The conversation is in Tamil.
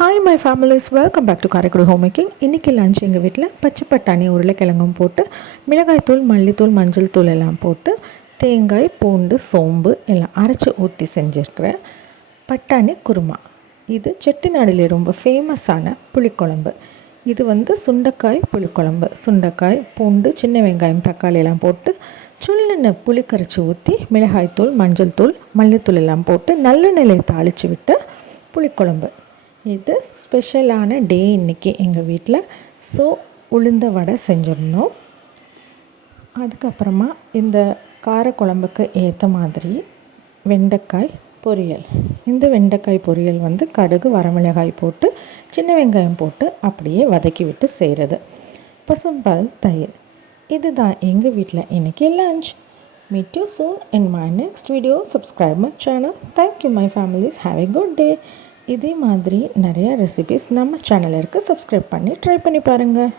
Hi my families welcome back to Karaikudi home making இன்றைக்கி லஞ்ச் எங்கள் வீட்டில் பச்சை பட்டாணி உருளைக்கிழங்கும் போட்டு மிளகாய்த்தூள் மல்லித்தூள் மஞ்சள் தூள் எல்லாம் போட்டு தேங்காய் பூண்டு சோம்பு எல்லாம் அரைச்சி ஊற்றி செஞ்சுருக்கிறேன். பட்டாணி குருமா. இது செட்டிநாடிலே ரொம்ப ஃபேமஸான புளிக்குழம்பு. இது வந்து சுண்டைக்காய் புளிக்குழம்பு. சுண்டைக்காய் பூண்டு சின்ன வெங்காயம் தக்காளி எல்லாம் போட்டு சுள்ளெண்ணெய் புளி கரைச்சி ஊற்றி மிளகாய்த்தூள் மஞ்சள் தூள் மல்லித்தூள் எல்லாம் போட்டு நல்லெண்ணெயில் தாளித்து விட்ட புளிக்குழம்பு. இது ஸ்பெஷலான டே இன்றைக்கி எங்கள் வீட்டில் ஸோ உளுந்த வடை செஞ்சுருந்தோம். அதுக்கப்புறமா இந்த காரக்குழம்புக்கு ஏற்ற மாதிரி வெண்டைக்காய் பொரியல். இந்த வெண்டைக்காய் பொரியல் வந்து கடுகு வரமிளகாய் போட்டு சின்ன வெங்காயம் போட்டு அப்படியே வதக்கி விட்டு செய்கிறது பசும்பால் தயிர். இதுதான் எங்கள் வீட்டில் இன்றைக்கி lunch meet you soon in my next video subscribe my channel thank you my families have a good day இதே மாதிரி நிறையா ரெசிபிஸ் நம்ம சேனல் இருக்குது சப்ஸ்கிரைப் பண்ணி ட்ரை பண்ணி பாருங்கள்